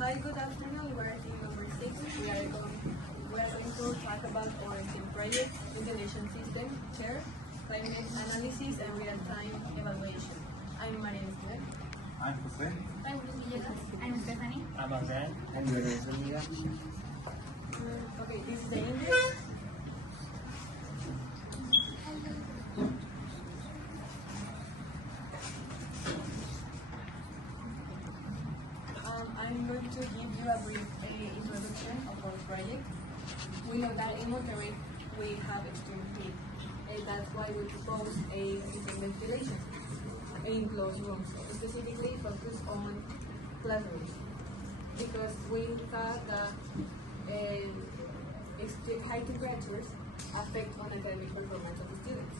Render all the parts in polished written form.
Hi, good afternoon. We're team number 6. We are going to talk about our team project, ventilation system, C.A.R.E, climate analysis, and real-time evaluation. I'm Maria Esther. I'm Jose. I'm Villegas. I'm Stephanie. I'm Adrian. I'm Lorenzo Miguel. Okay, this is the index. I'm going to give you a brief introduction of our project. We know that in Monterrey we have extreme heat, and that's why we propose a ventilation in closed rooms, specifically focused on classrooms, because we thought that high temperatures affect on academic performance of the students.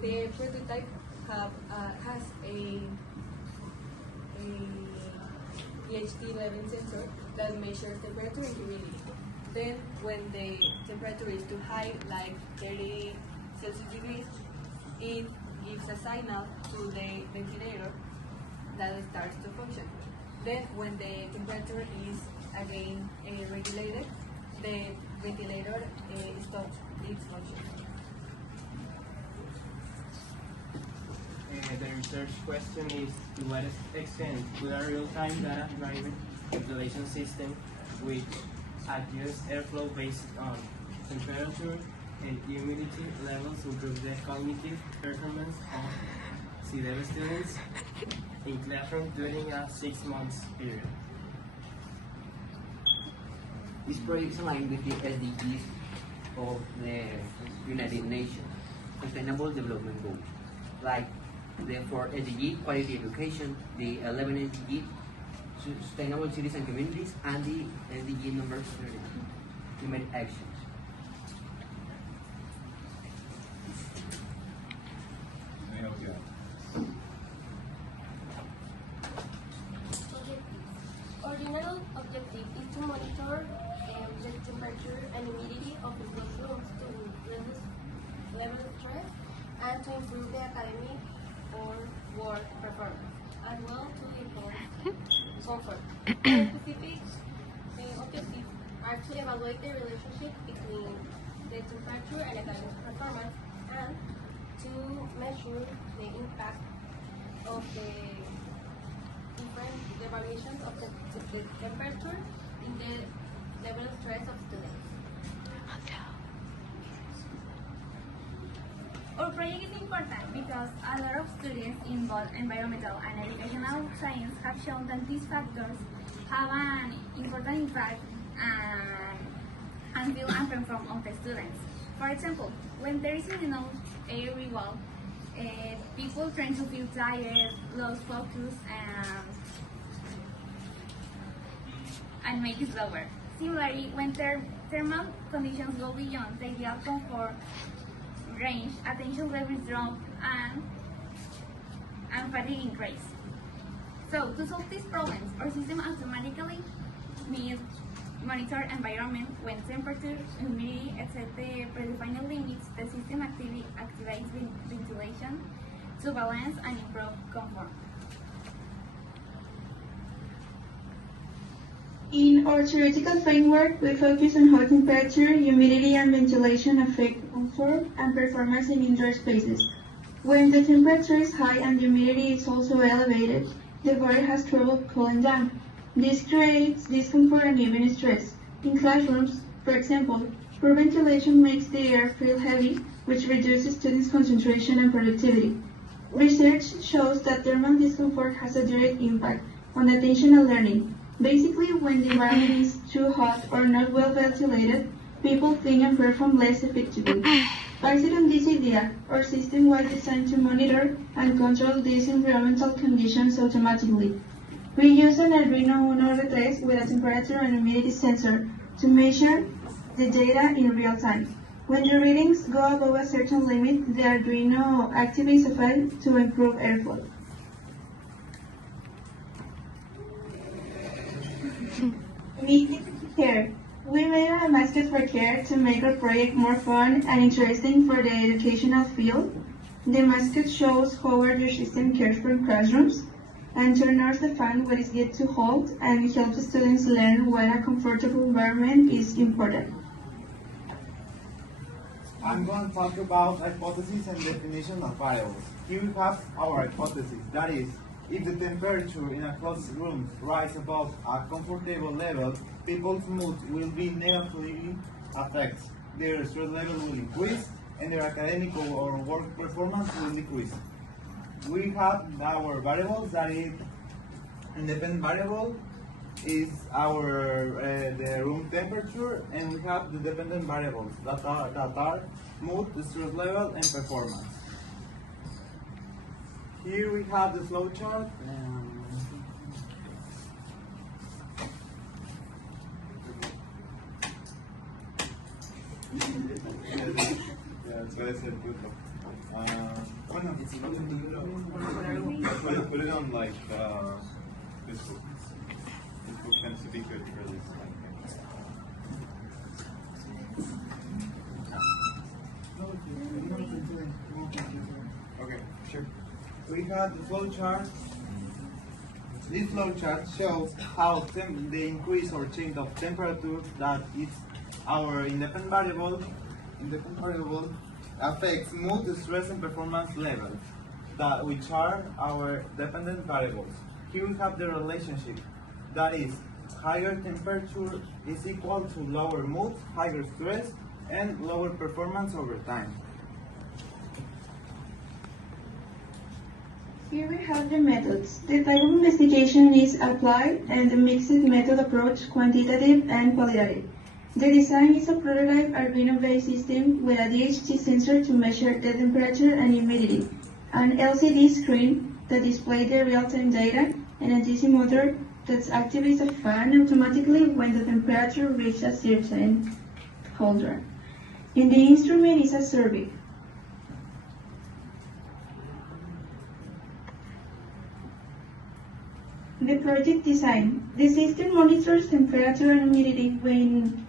The prototype has a pH-11 sensor that measures temperature and humidity. Then, when the temperature is too high, like 30 Celsius degrees, it gives a signal to the ventilator that starts to function. Then, when the temperature is again regulated, the ventilator stops its function. The research question is, to what extent could a real-time data-driven ventilation system which adjusts airflow based on temperature and humidity levels improve the cognitive performance of C.A.R.E students in classrooms during a 6-month period? This project is aligned with the SDGs of the United Nations Sustainable Development Goals, like the 4 SDG, quality education, the 11 SDG, sustainable cities and communities, and the SDG number 30, climate actions. May I help you out? Our general objective is to monitor the temperature and humidity of the classrooms to reduce level stress and to improve the academic or work performance, as well to enhance comfort. The specific objectives are to evaluate the relationship between the temperature and academic performance and to measure the impact of the variations of the temperature in the level of stress of students. Our project is important because a lot of studies in both environmental and educational science have shown that these factors have an important impact and feel and perform on the students. For example, when there is enough air wall, people tend to feel tired, lose focus, and make it slower. Similarly, when thermal conditions go beyond the ideal comfort range, attention levels drop and fatigue increase. So, to solve these problems, our system automatically monitor environment when temperature, humidity, exceed the predefined limits. The system activates ventilation to balance and improve comfort. In our theoretical framework, we focus on how temperature, humidity, and ventilation affect comfort and performance in indoor spaces. When the temperature is high and humidity is also elevated, the body has trouble cooling down. This creates discomfort and even stress. In classrooms, for example, poor ventilation makes the air feel heavy, which reduces students' concentration and productivity. Research shows that thermal discomfort has a direct impact on attention and learning. Basically, when the environment is too hot or not well ventilated, people think and perform less effectively. Based on this idea, our system was designed to monitor and control these environmental conditions automatically. We use an Arduino Uno R3 with a temperature and humidity sensor to measure the data in real time. When the readings go above a certain limit, the Arduino activates a file to improve airflow. Meeting C.A.R.E. We made a mascot for C.A.R.E. to make our project more fun and interesting for the educational field. The mascot shows how our system cares for classrooms. and turn off the fan when it's get too hot and help students learn why a comfortable environment is important. I'm going to talk about hypotheses and definition of variables. Here we have our hypothesis. That is, if the temperature in a closed room rises above a comfortable level, people's mood will be negatively affected. Their stress level will increase, and their academic or work performance will decrease. We have our variables. That is, independent variable is our the room temperature, and we have the dependent variables that are mood, stress level, and performance. Here we have the flow chart. Puede ser puto. Bueno, put it on like this book. This book tends to be good for this kind of thing. Okay, sure. We have the flow chart. This flow chart shows how the increase or change of temperature that is our independent variable affects mood, stress, and performance levels, that which are our dependent variables. Here we have the relationship. That is, higher temperature is equal to lower mood, higher stress, and lower performance over time. Here we have the methods. The type of investigation is applied and the mixed method approach, quantitative and qualitative. The design is a prototype Arduino-based system with a DHT sensor to measure the temperature and humidity, an LCD screen that displays the real-time data, and a DC motor that activates a fan automatically when the temperature reaches a certain holder. In the instrument is a survey. The project design. The system monitors temperature and humidity when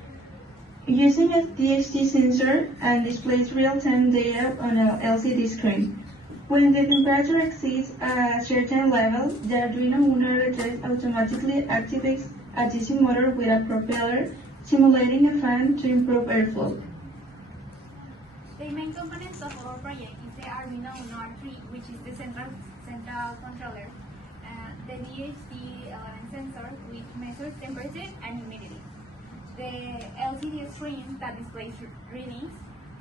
using a DHT sensor and displays real-time data on an LCD screen. When the temperature exceeds a certain level, the Arduino Uno address automatically activates a DC motor with a propeller, simulating a fan to improve airflow. The main components of our project is the Arduino Uno R3, which is the central controller, the DHT sensor, which measures temperature and humidity, the LCD screen that displays readings,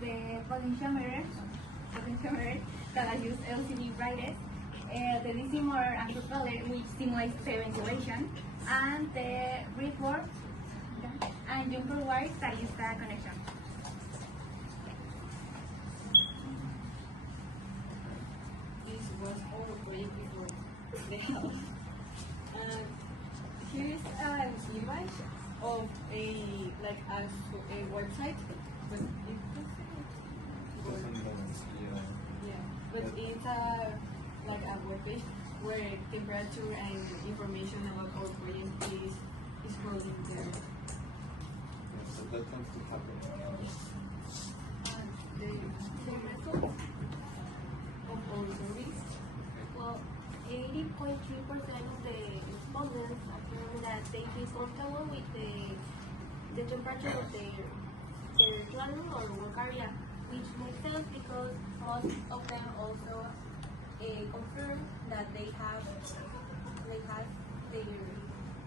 the potentiometer that uses LCD brightness, the DC motor and propeller, which simulates the ventilation, and the breadboard and jumper wires that use the connection. This was our project before the house. And here is an image of a website, but it's like a web page where temperature and information about our project is holding there. So that tends to happen. And the method of our surveys. Well, 80.3% of the respondents affirm that they feel comfortable with the temperature of their classroom or work area, which makes sense because most of them also confirm that they have their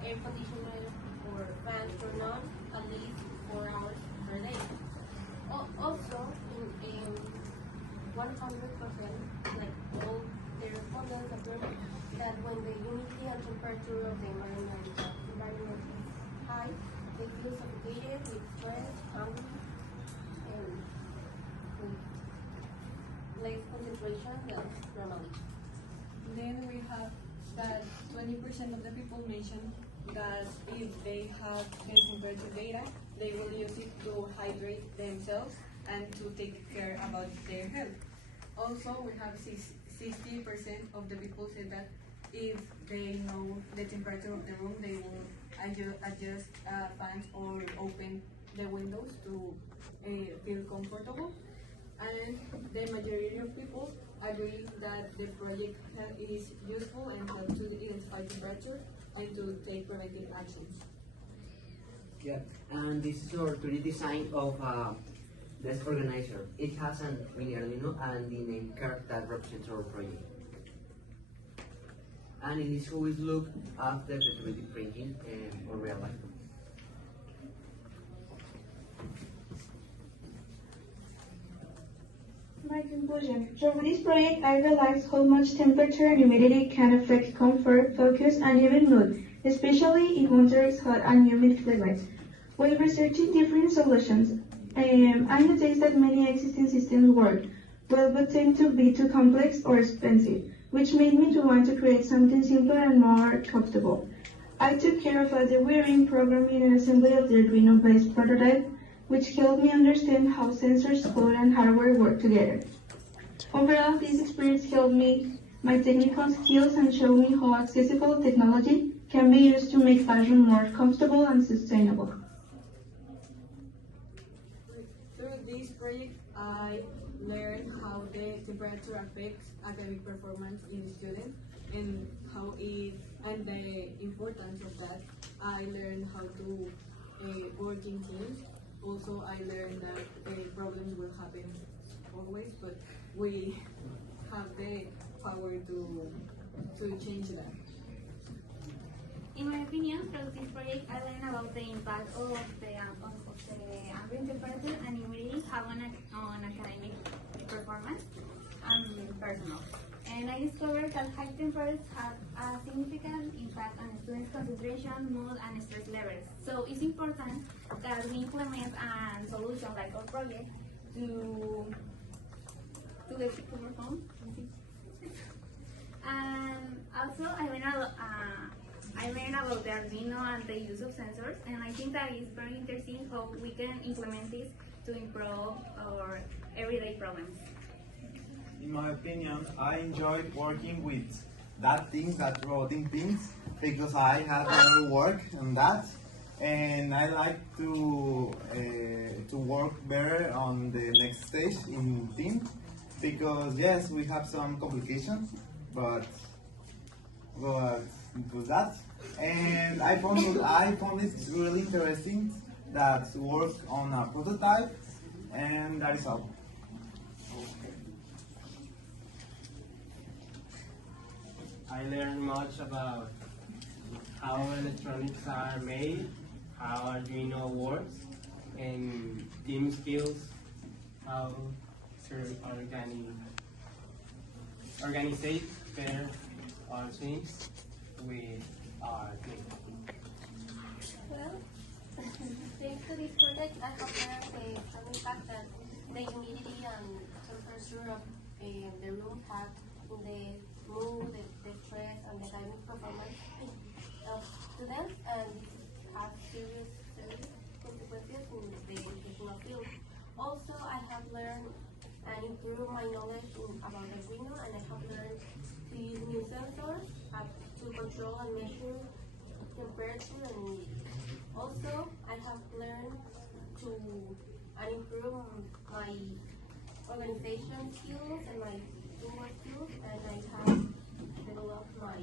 air conditioner or fans turned on at least 4 hours per day. Also, in 100%, like all the respondents affirm that when the humidity and temperature of the environment is high, they feel suffocated with stress, hungry, and with less concentration than normally. Then we have that 20% of the people mention that if they have the temperature data, they will use it to hydrate themselves and to take care about their health. Also, we have 60% of the people said that if they know the temperature of the room, they will adjust fans or open the windows to feel comfortable. And the majority of people agree that the project is useful and helps to identify temperature and to take preventive actions. Yeah, and this is our 3D design of desk organizer. It has an mini Arduino and the name C.A.R.E that represents our project. And it is how it looks after the 3D printing or real life. My conclusion. Through this project, I realized how much temperature and humidity can affect comfort, focus, and even mood, especially in winter's hot and humid climates. While researching different solutions, I noticed that many existing systems work well but tend to be too complex or expensive, which made me to want to create something simpler and more comfortable. I took care of the wiring, programming, and assembly of the Arduino-based prototype, which helped me understand how sensors, code, and hardware work together. Overall, this experience helped me my technical skills and showed me how accessible technology can be used to make classroom more comfortable and sustainable. Through this project, I learned how the temperature affects academic performance in the student and and the importance of that. I learned how to work in teams. Also, I learned that problems will happen always, but we have the power to change that. In my opinion, through this project, I learned about the impact of the ambient temperature and humidity have on academic performance and personal. And I discovered that high temperatures have a significant impact on students' concentration, mood, and stress levels. So it's important that we implement a solution like our project to get people more home. And also, I learned about the Arduino and the use of sensors, and I think that it's very interesting how we can implement this to improve our everyday problems. In my opinion, I enjoyed working with that robotic things, because I had never worked on that, and I like to work better on the next stage in team, because yes, we have some complications, but it was that, and I found it really interesting that work on a prototype, and that is all. I learned much about how electronics are made, how Arduino works, and team skills, how to organize better our teams with our team. Well, thanks to this project, I have learned some impact that the humidity and temperature of the room have in the mood, the stress, and the academic performance of students, and have serious consequences in the educational field. Also, I have learned and improved my knowledge about Arduino, and I have learned to use new sensors to control and measure temperature and humidity. Also, I have learned to improve my organization skills and my teamwork skills, and I have developed my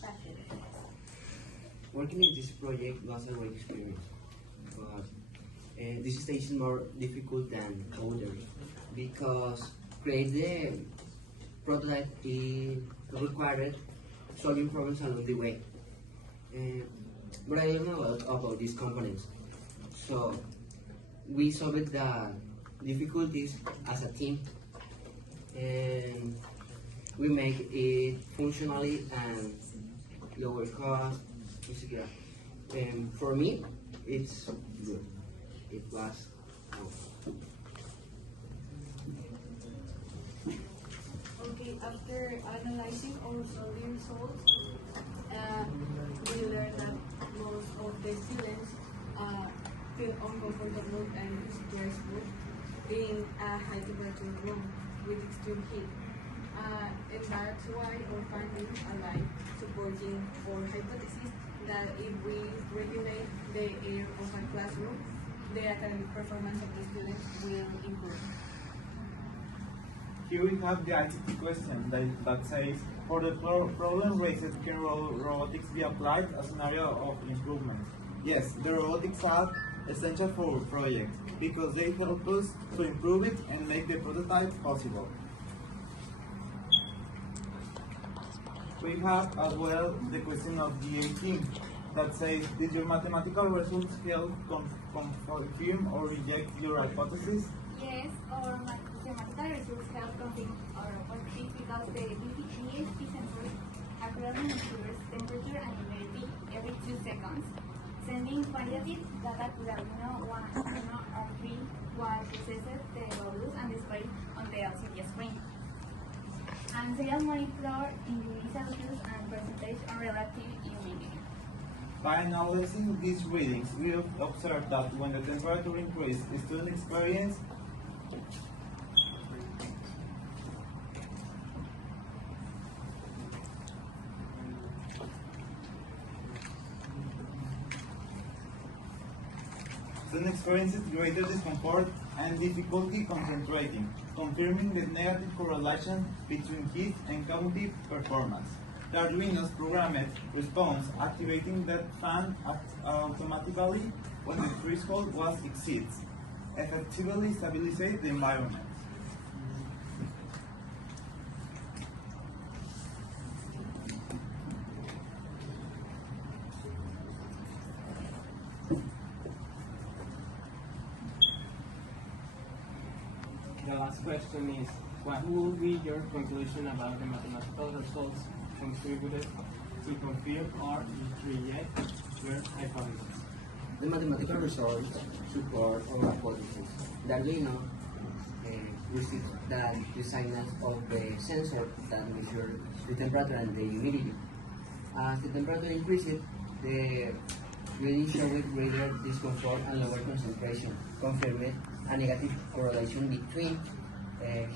passion. Working in this project was a great experience, but this stage is more difficult than others because create the prototype is required solving problems along the way. But I learned a lot about these components, so we solved the difficulties as a team, and we make it functionally and lower cost, etc. And for me, it's good. It was Okay, after analyzing our survey results, we learned that most of the students feel uncomfortable and stressful in a high temperature room with extreme heat. And that's why our findings align supporting our hypothesis that if we regulate the air of a classroom, the academic performance of the students will improve. Here we have the ICT question that says, for the problem raised, can robotics be applied as an area of improvement? Yes, the robotics are essential for projects because they help us to improve it and make the prototype possible. We have as well the question of the 18 that says, did your mathematical results help confirm or reject your hypothesis? Yes, our mathematical results help confirm our hypothesis because the DHT sensor accurately measures temperature and humidity every 2 seconds, sending quantitative data to the Arduino R3 while processes the values and display on the LCD screen. And serial monitor in degrees Celsius and percentage on relative humidity. By analyzing these readings, we observed that when the temperature increased, students experience experiences greater discomfort and difficulty concentrating, confirming the negative correlation between heat and cognitive performance. The Arduino's programmed response activating that fan automatically when the threshold was exceeded, effectively stabilizing the environment. The last question is, what will be your conclusion about the mathematical results contributed to confirm or reject your hypothesis? The mathematical results support our hypothesis. The Arduino receives the designers of the sensor that measures the temperature and the humidity. As the temperature increases, the reading showed greater discomfort and lower concentration, confirming a negative correlation between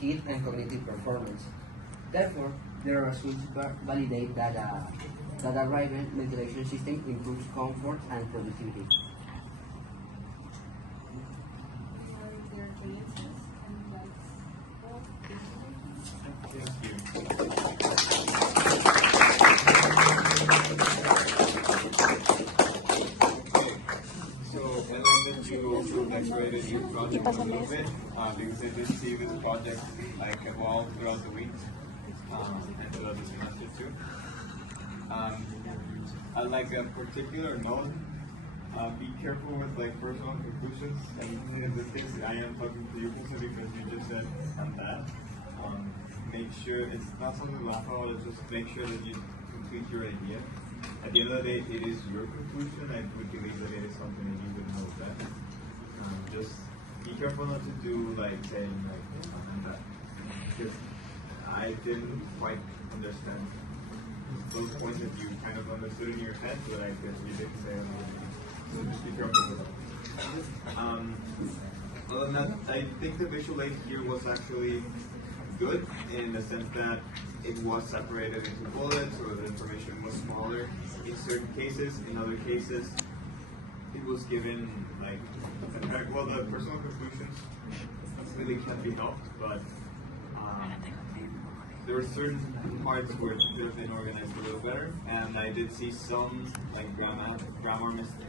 heat and cognitive performance. Therefore, the results validate that a Raven ventilation system improves comfort and productivity. You also decorated your project a little bit because I did see this project like evolve throughout the week and throughout the semester too. On like a particular note, be careful with like personal conclusions. And in this case, I am talking to you because you just said that. Make sure it's not something to laugh about. It's just make sure that you complete your idea. At the end of the day, it is your conclusion. I would believe that it is something that you would know best. Just be careful not to do like saying like that, because I didn't quite understand those points that you kind of understood in your head, but I guess you didn't say anything. So just be careful with that. Other than that, I think the visual aid here was actually good in the sense that it was separated into bullets, or the information was smaller in certain cases. In other cases, it was given like, well, the personal conclusions really can't be helped, but there were certain parts where it could have been organized a little better, and I did see some like grammar mistakes